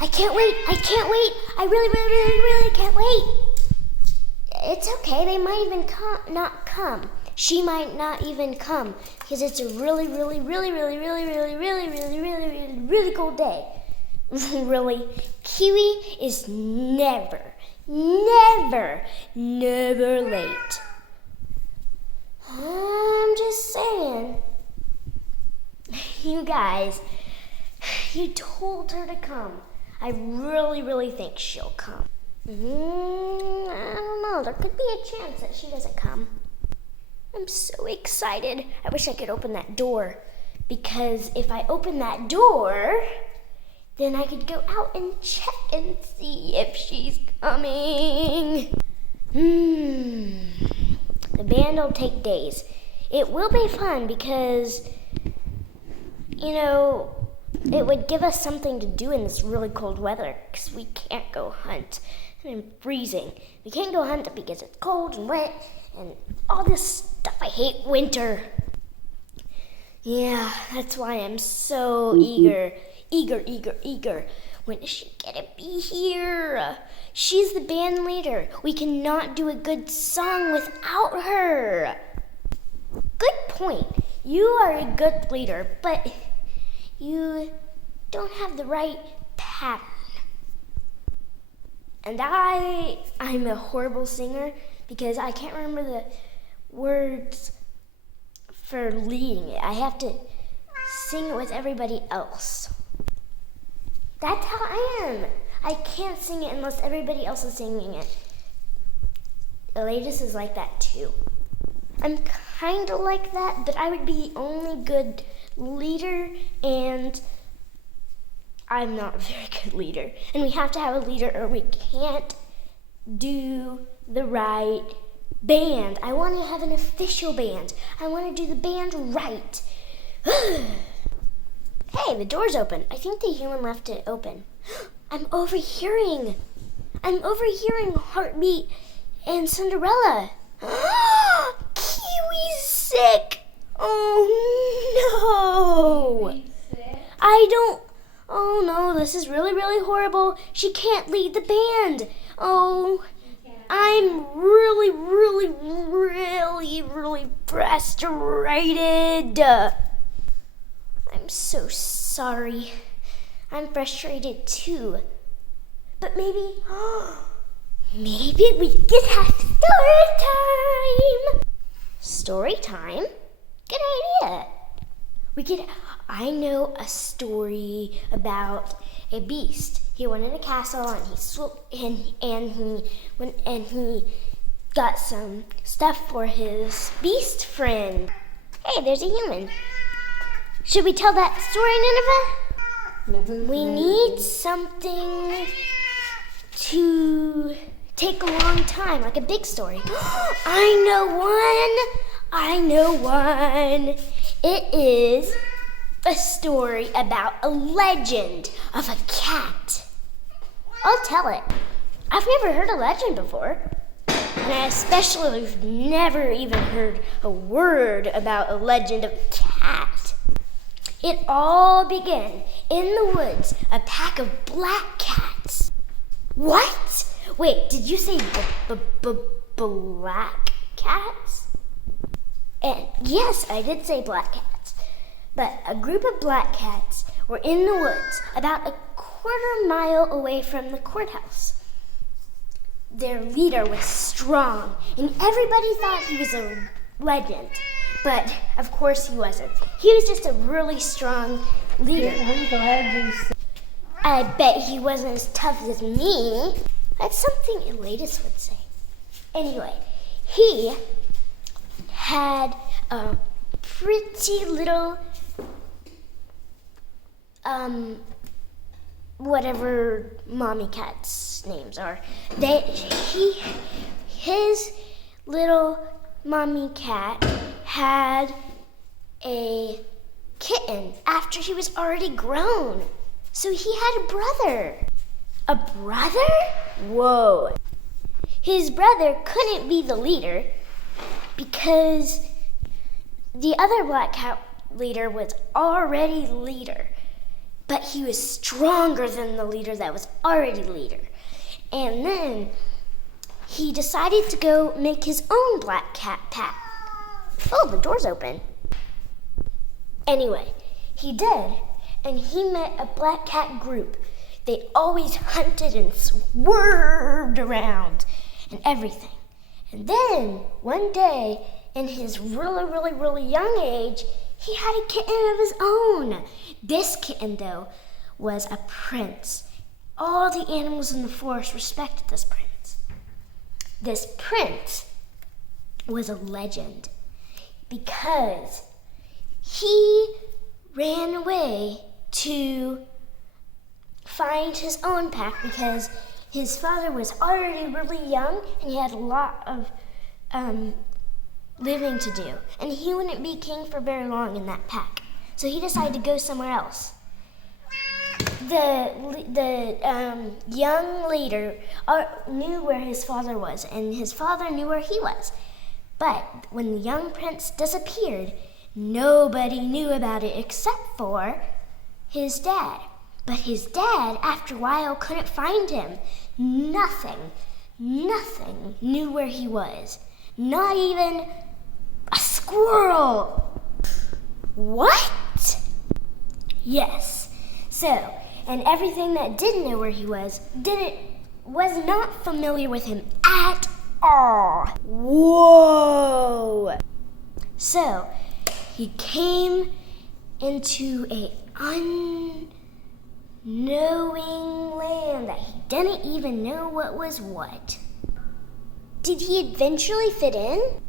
I can't wait. I really can't wait. It's okay. They might even not come. She might not even come because it's a really cold day. Really, Kiwi is never late. I'm just saying. You guys, you told her to come. I really think she'll come. I don't know. There could be a chance that she doesn't come. I'm so excited. I wish I could open that door. Because if I open that door, then I could go out and check and see if she's coming. The band will take days. It will be fun because, it would give us something to do in this really cold weather because we can't go hunt. I'm freezing. We can't go hunt because it's cold and wet and all this stuff. I hate winter. Yeah, that's why I'm so eager. When is she gonna be here? She's the band leader. We cannot do a good song without her. Good point. You are a good leader, but you don't have the right pattern. And I'm a horrible singer because I can't remember the words for leading it. I have to sing it with everybody else. That's how I am. I can't sing it unless everybody else is singing it. Elatus is like that too. I'm kind of like that, but I would be the only good leader, and I'm not a very good leader. And we have to have a leader or we can't do the right band. I want to have an official band. I want to do the band right. Hey, the door's open. I think the human left it open. I'm overhearing Heartbeat and Cinderella. Kiwi's sick. Oh no. Oh no, this is really horrible. She can't lead the band. Oh, I'm really frustrated. I'm so sorry. I'm frustrated too. But maybe we could have story time. Story time? Good idea. I know a story about a beast. He went in a castle and he got some stuff for his beast friend. Hey, there's a human. Should we tell that story, Nineveh? We need something to take a long time, like a big story. I know one. It is a story about a legend of a cat. I'll tell it. I've never heard a legend before. And I especially have never even heard a word about a legend of a cat. It all began in the woods, a pack of black cats. What? Wait, did you say black cats? And yes, I did say black cats. But a group of black cats were in the woods, about a quarter-mile away from the courthouse. Their leader was strong, and everybody thought he was a legend. But, of course, he wasn't. He was just a really strong leader. I'm glad you said. I bet he wasn't as tough as me. That's something Elatus would say. Anyway, he had a pretty little, whatever mommy cats' names are. His little mommy cat had a kitten after he was already grown. So he had a brother. A brother? Whoa. His brother couldn't be the leader because the other black cat leader was already leader. but he was stronger than the leader that was already leader. And then he decided to go make his own black cat pack. Oh, the door's open. Anyway, he did, and he met a black cat group. They always hunted and swerved around and everything. And then one day, in his really young age, he had a kitten of his own. This kitten, though, was a prince. All the animals in the forest respected this prince. This prince was a legend because he ran away to find his own pack because his father was already really young and he had a lot of living to do. And he wouldn't be king for very long in that pack. So he decided to go somewhere else. The young leader knew where his father was, and his father knew where he was. But when the young prince disappeared, nobody knew about it except for his dad. But his dad, after a while, couldn't find him. Nothing knew where he was. Not even a squirrel. What? Yes. So, and everything that did know where he was was not familiar with him at all. Whoa. So, he came into a unknowing land that he didn't even know what was what. Did he eventually fit in?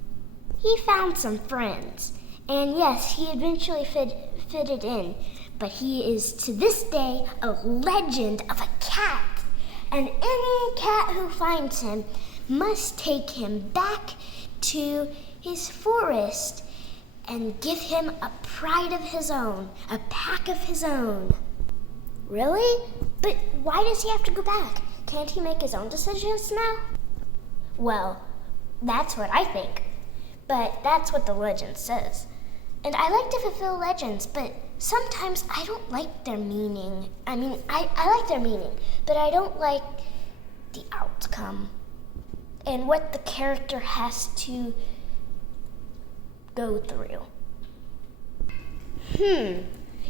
He found some friends, and yes, he eventually fitted in, but he is to this day a legend of a cat, and any cat who finds him must take him back to his forest and give him a pride of his own, a pack of his own. Really? But why does he have to go back? Can't he make his own decisions now? Well, that's what I think, but that's what the legend says. And I like to fulfill legends, but sometimes I don't like their meaning. I like their meaning, but I don't like the outcome and what the character has to go through.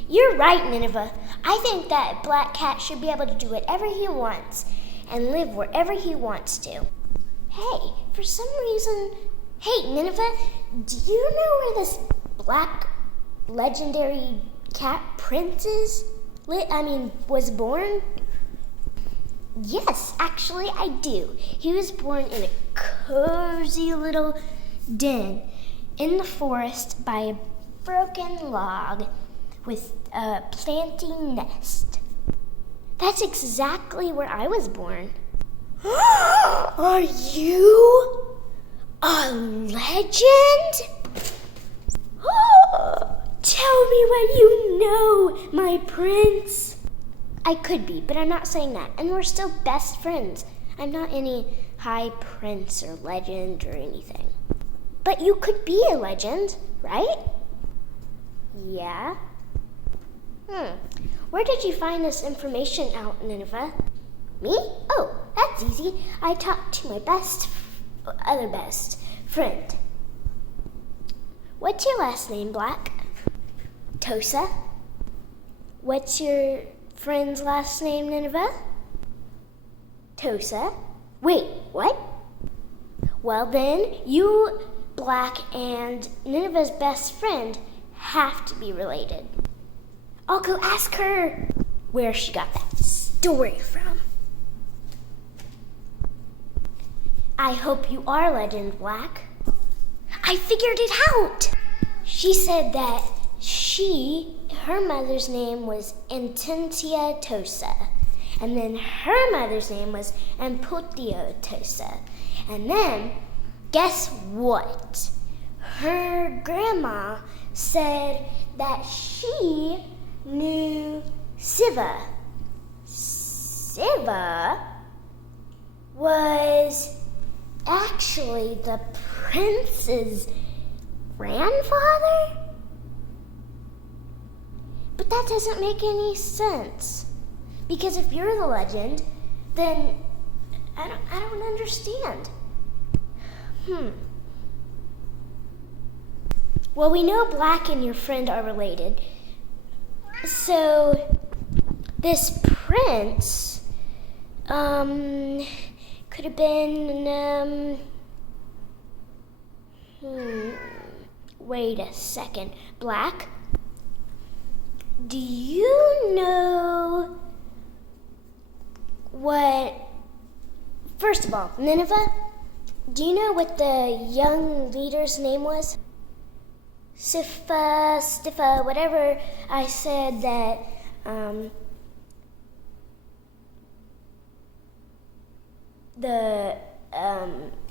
You're right, Nineveh. I think that Black Cat should be able to do whatever he wants and live wherever he wants to. Hey, for some reason... Hey, Nineveh, do you know where this black legendary cat prince was born? Yes, actually I do. He was born in a cozy little den in the forest by a broken log with a planting nest. That's exactly where I was born. Are you a legend? Tell me what you know, my prince. I could be, but I'm not saying that. And we're still best friends. I'm not any high prince or legend or anything. But you could be a legend, right? Yeah. Where did you find this information out, Nineveh? Me? Oh, that's easy. I talked to my other best friend. What's your last name, Black? Tosa. What's your friend's last name, Nineveh? Tosa. Wait, what? Well then, you, Black, and Nineveh's best friend have to be related. I'll go ask her where she got that story from. I hope you are Legend Black. I figured it out! She said that her mother's name was Intentia Tosa, and then her mother's name was Amputio Tosa. And then, guess what? Her grandma said that she knew Siva. Siva was actually the prince's grandfather? But that doesn't make any sense. Because if you're the legend, then I don't understand. Well, we know Black and your friend are related. So this prince could have been wait a second. Black, do you know what, first of all, Nineveh, do you know what the young leader's name was? Stiffa, whatever I said that,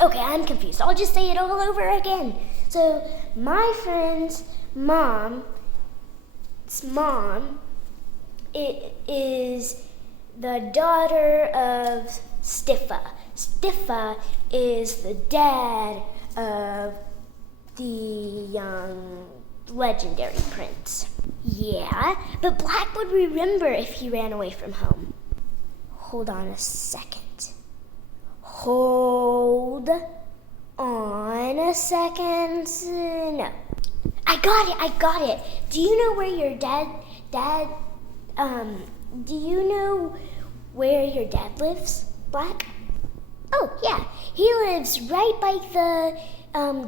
okay, I'm confused. I'll just say it all over again. So, my friend's mom's mom, it is the daughter of Stiffa. Stiffa is the dad of the young legendary prince. Yeah, but Black would remember if he ran away from home. Hold on a second. Hold on a second. No. I got it. Do you know where your do you know where your dad lives, Black? Oh, yeah. He lives right by the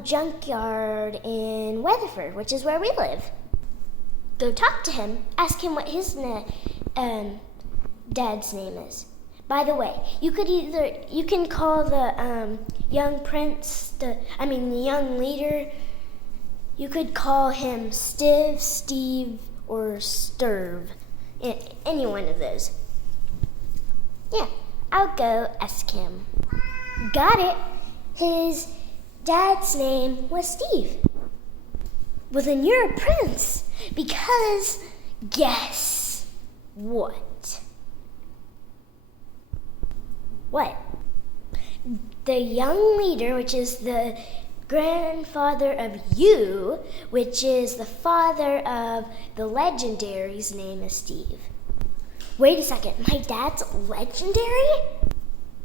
junkyard in Weatherford, which is where we live. Go talk to him. Ask him what his dad's name is. By the way, you can call the young prince, the young leader, you could call him Stiv, Steve, or Sturv. Any one of those. Yeah, I'll go ask him. Got it. His dad's name was Steve. Well, then you're a prince, because guess what? What? The young leader, which is the grandfather of you, which is the father of the legendary's name is Steve. Wait a second, my dad's legendary?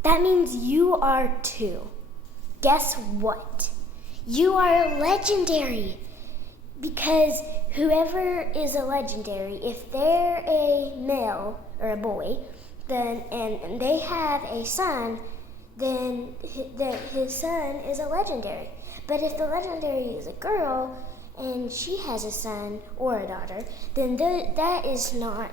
That means you are too. Guess what? You are legendary. Because whoever is a legendary, if they're a male or a boy, then and they have a son, then his son is a legendary. But if the legendary is a girl and she has a son or a daughter, then that is not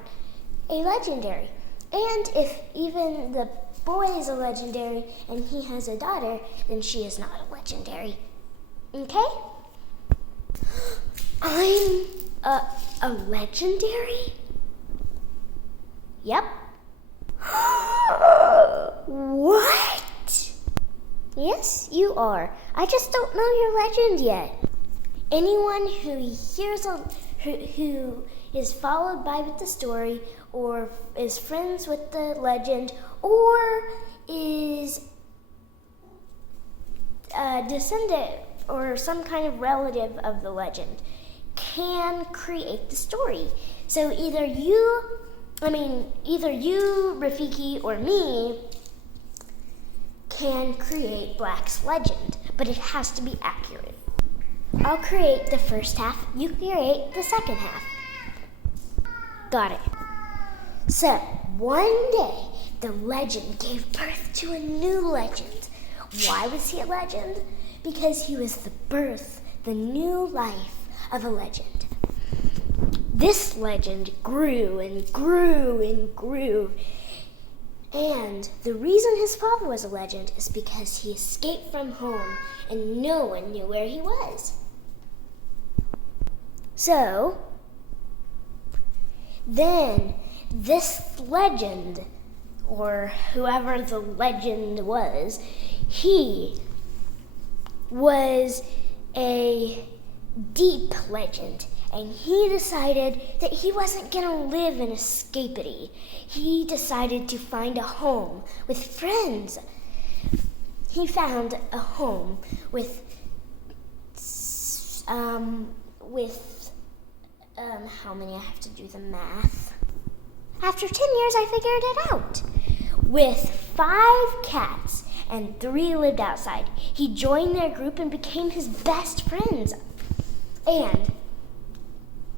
a legendary. And if even the boy is a legendary and he has a daughter, then she is not a legendary. Okay? I'm a legendary? Yep. What? Yes, you are. I just don't know your legend yet. Anyone who hears who is followed by with the story, or is friends with the legend, or is a descendant or some kind of relative of the legend, can create the story. So either you, Rafiki, or me can create Black's legend, but it has to be accurate. I'll create the first half, you create the second half. Got it. So, one day, the legend gave birth to a new legend. Why was he a legend? Because he was the birth, the new life of a legend. This legend grew and grew and grew. And the reason his father was a legend is because he escaped from home and no one knew where he was. So, then this legend, or whoever the legend was, he was a deep legend. And he decided that he wasn't going to live in a escapity. He decided to find a home with friends. He found a home with how many? I have to do the math. After 10 years, I figured it out. With 5 cats and 3 lived outside, he joined their group and became his best friends. And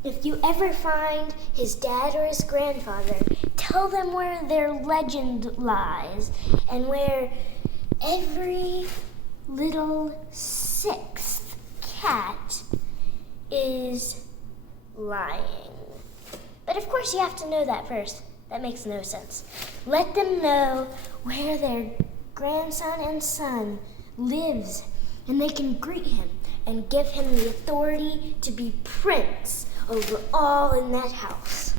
if you ever find his dad or his grandfather, tell them where their legend lies and where every little 6th cat is lying. But of course you have to know that first. That makes no sense. Let them know where their grandson and son lives, and they can greet him and give him the authority to be prince over all in that house.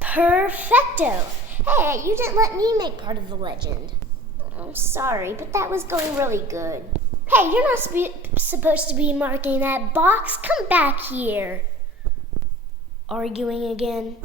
Perfecto! Hey, you didn't let me make part of the legend. I'm sorry, but that was going really good. Hey, you're not supposed to be marking that box. Come back here. Arguing again?